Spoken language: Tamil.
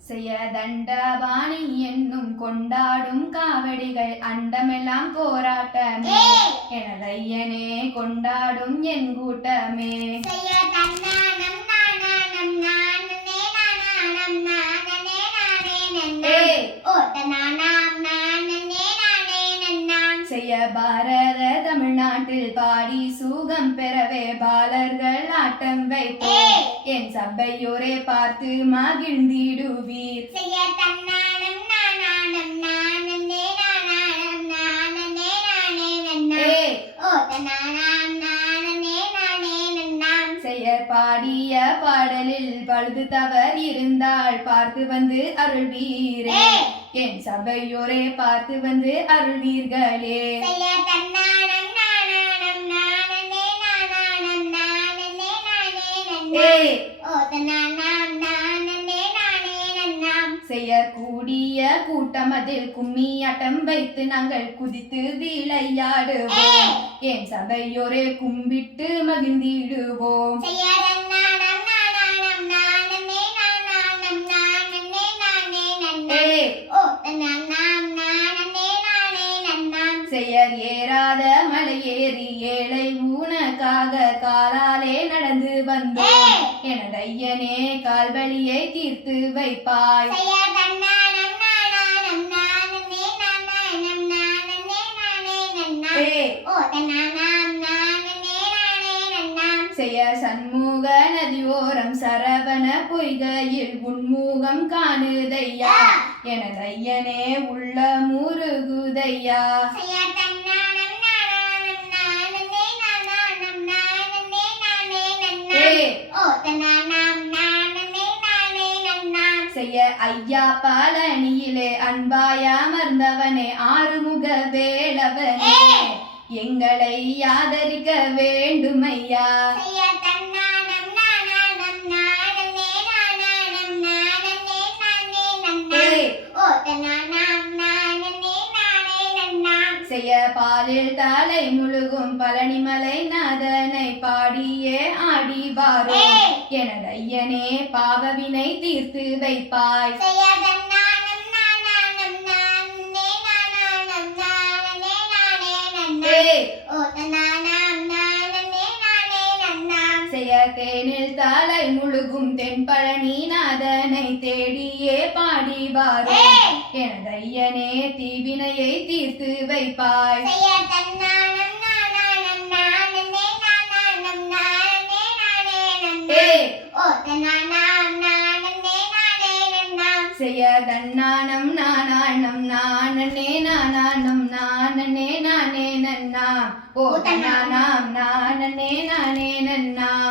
செய்ய தண்டபாணி என்னும் கொண்டாடும் காவடிகள் அண்டமெல்லாம் போராட்டமே. எனதையனே கொண்டாடும் என் கூட்டமே செய்ய தன்னானம் நானானம் நானனே நானானம் நானனே நானே நன்னா ஏய் ஓ தன்னானாம் நானனே நானே நன்னாம் செய்ய பாரத தமிழ்நாட்டில் பாடி சுகம் பெறவே பாலர்கள் ஆட்டம் வைப்போம். என் சபையோரே பார்த்து மகிழ்ந்திடுவீர். பாடிய பாடலில் பழுது தவறு இருந்தால் பார்த்து வந்து அருள்வீரே. என் சபையோரே பார்த்து வந்து அருள்வீர்களே செய்ய தன்னானம் நானானம் நானனே நானானம் நானனே நானே நன்னாம் ஏய் ஓ தன்னானாம் நானனே நானே நன்னாம் செய்ய கூடிய கூட்டம் அதில் கும்மியாட்டம் வைத்து நாங்கள் குதித்து விளையாடுவோம். என் சபையோரே கும்பிட்டு மகிழ்ந்திடுவோம் செய்ய தன்னானம் நானானம் நானனே நானானம் நானனே நானே நன்னாம் ஏய் ஓ தன்னானாம் நானனே நானே நன்னாம் செயல் ஏறாத மலையேறி ஏழை ஊனக்காக காலாலே நடந்து வந்தோம். எனதையனே கால்வழியை தீர்த்து வைப்பாய். செய்ய சண்முக நதியோரம் சரவண பொய்கையில் உன்முகம் காணுதையா. எனதையனே உள்ள முருகுதையா செய்ய தன்னானம் நானானம் நானனே நானானம் நானனே நானே நன்னாம் ஏய் ஓ தன்னானாம் நானனே நானே நன்னாம் செய்ய ஐயா பழனியிலே அன்பாய அமர்ந்தவனே ஆறுமுக வேளவனே எங்களை ஆதரிக்க வேண்டுமையா? செய்ய நானே நன்னாம். செய்ய பாலில் தலை முழுகும் பழனிமலை நாதனை பாடியே ஆடி வாரோம் எனதையனே பாவவினை தீர்த்து வைப்பாய். தேனில் தலை முழுகும் தென்பழனி நாதனை தேடியே பாடி வாரோம் எனதையனே தீவினையை தீர்த்து வைப்பாய் செய்ய தன்னானம் நானானம் நானனே நானானம் நானனே நானே நன்னாம் ஏய் ஓ தன்னானாம் நானனே நானே நன்னாம் நானானம் நானானம் நானனே நானே நன்னாம். ஓ தன்னானாம் நானனே நானே நன்னாம்.